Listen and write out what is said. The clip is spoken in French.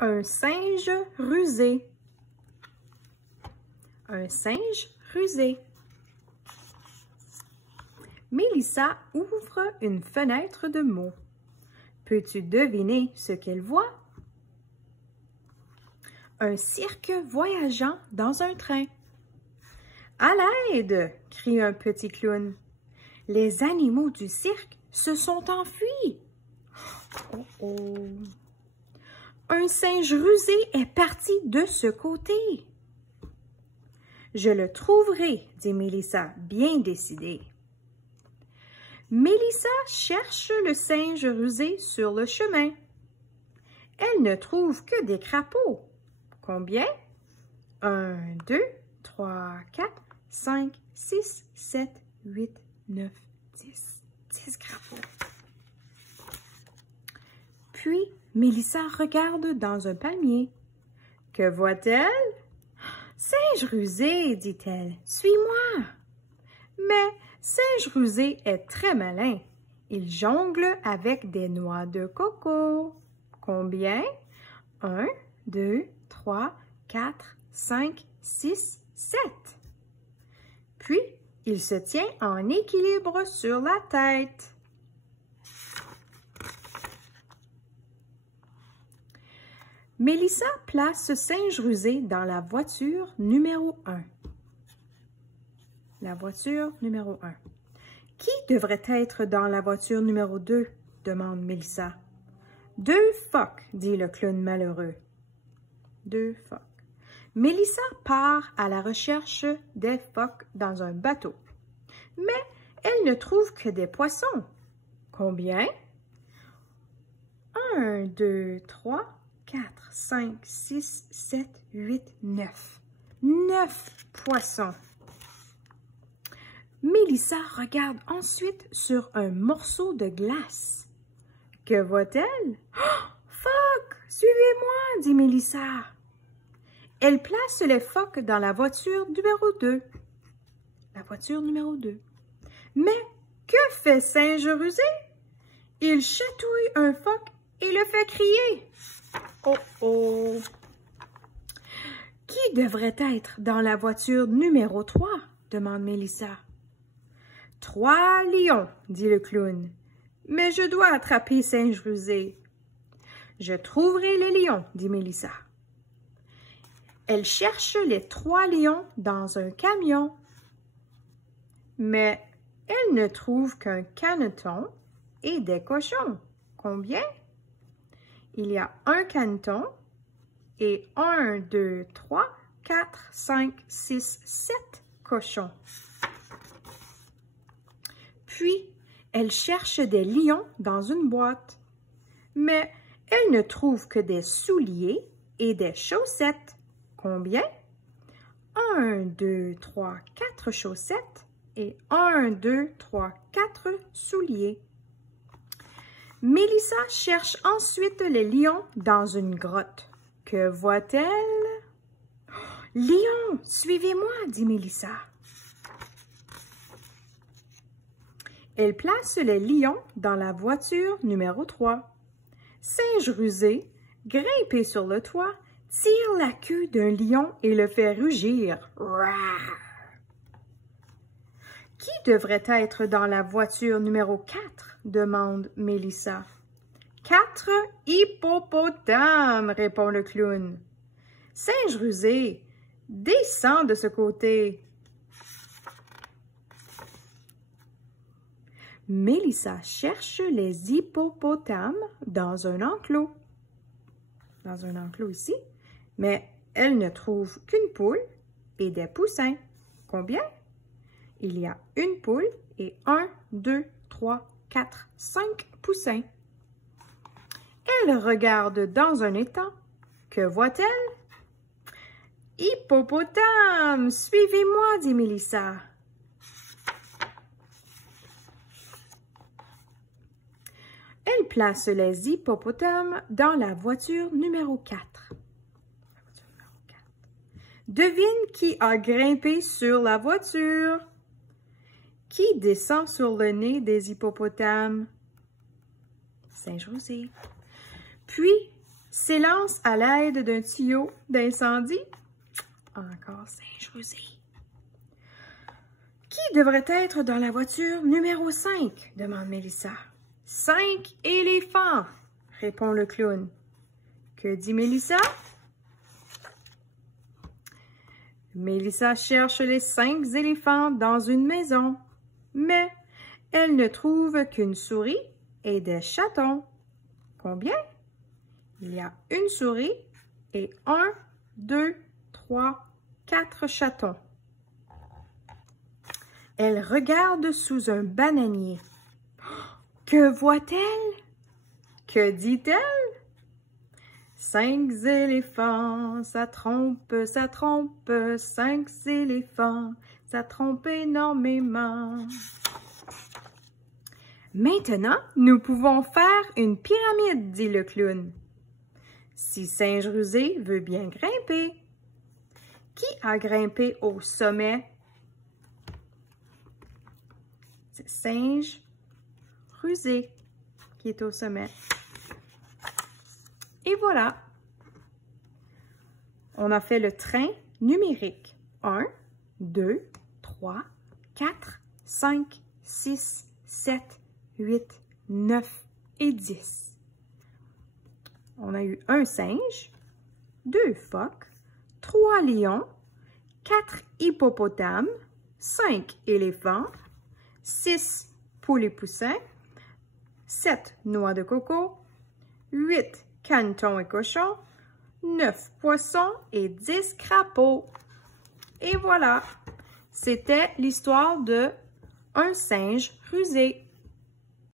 Un singe rusé. Un singe rusé. Mélissa ouvre une fenêtre de mots. Peux-tu deviner ce qu'elle voit? Un cirque voyageant dans un train. « À l'aide! » crie un petit clown. « Les animaux du cirque se sont enfuis! » Oh oh! Un singe rusé est parti de ce côté. « Je le trouverai, » dit Mélissa, bien décidée. Mélissa cherche le singe rusé sur le chemin. Elle ne trouve que des crapauds. Combien? 1, 2, 3, 4, 5, 6, 7, 8, 9, 10. 10 crapauds. Puis, Mélissa regarde dans un palmier. Que voit-elle? « Singe rusé, dit-elle, suis-moi. » Mais Singe rusé est très malin. Il jongle avec des noix de coco. Combien? 1, 2, 3, 4, 5, 6, 7. Puis, il se tient en équilibre sur la tête. Mélissa place Singe rusé dans la voiture numéro 1. La voiture numéro 1. Qui devrait être dans la voiture numéro 2? Demande Mélissa. 2 phoques, dit le clown malheureux. 2 phoques. Mélissa part à la recherche des phoques dans un bateau. Mais elle ne trouve que des poissons. Combien? 1, 2, 3, 4, 5, 6, 7, 8, 9. 9 poissons. Mélissa regarde ensuite sur un morceau de glace. Que voit-elle? Oh, phoque! Suivez-moi, dit Mélissa. Elle place les phoques dans la voiture numéro 2. La voiture numéro 2. Mais que fait Singe rusé? Il chatouille un phoque et le fait crier. Oh oh! Qui devrait être dans la voiture numéro 3? Demande Mélissa. 3 lions, dit le clown. Mais je dois attraper Singe rusé. Je trouverai les lions, dit Mélissa. Elle cherche les 3 lions dans un camion. Mais elle ne trouve qu'un caneton et des cochons. Combien? Il y a un caneton et 1, 2, 3, 4, 5, 6, 7 cochons. Puis, elle cherche des lions dans une boîte. Mais elle ne trouve que des souliers et des chaussettes. Combien? 1, 2, 3, 4 chaussettes et 1, 2, 3, 4 souliers. Mélissa cherche ensuite les lions dans une grotte. Que voit-elle? « Lion, suivez-moi, » dit Mélissa. Elle place les lions dans la voiture numéro 3. Singe rusé, grimpé sur le toit, tire la queue d'un lion et le fait rugir. Rouah! Qui devrait être dans la voiture numéro 4? Demande Mélissa. 4 hippopotames, répond le clown. Singe rusé, descends de ce côté. Mélissa cherche les hippopotames dans un enclos. Dans un enclos ici, mais elle ne trouve qu'une poule et des poussins. Combien? Il y a une poule et 1, 2, 3, 4, 5 poussins. Elle regarde dans un étang. Que voit-elle? Hippopotame, suivez-moi, dit Mélissa. Elle place les hippopotames dans la voiture numéro 4. Devine qui a grimpé sur la voiture. Qui descend sur le nez des hippopotames? Singe rusé. Puis, s'élance à l'aide d'un tuyau d'incendie. Encore singe rusé. Qui devrait être dans la voiture numéro 5? Demande Mélissa. 5 éléphants, répond le clown. Que dit Mélissa? Mélissa cherche les 5 éléphants dans une maison, mais elle ne trouve qu'une souris et des chatons. Combien? Il y a une souris et 1, 2, 3, 4 chatons. Elle regarde sous un bananier. Que voit-elle? Que dit-elle? 5 éléphants, ça trompe, 5 éléphants, ça trompe énormément. Maintenant, nous pouvons faire une pyramide, dit le clown. Si Singe rusé veut bien grimper. Qui a grimpé au sommet? C'est Singe rusé qui est au sommet. Et voilà. On a fait le train numérique. 1, 2, 3, 4, 5, 6, 7, 8, 9 et 10. On a eu un singe, 2 phoques, 3 lions, 4 hippopotames, 5 éléphants, 6 poules et poussins, 7 noix de coco, 8 canetons et cochons, 9 poissons et 10 crapauds. Et voilà, c'était l'histoire de un singe rusé.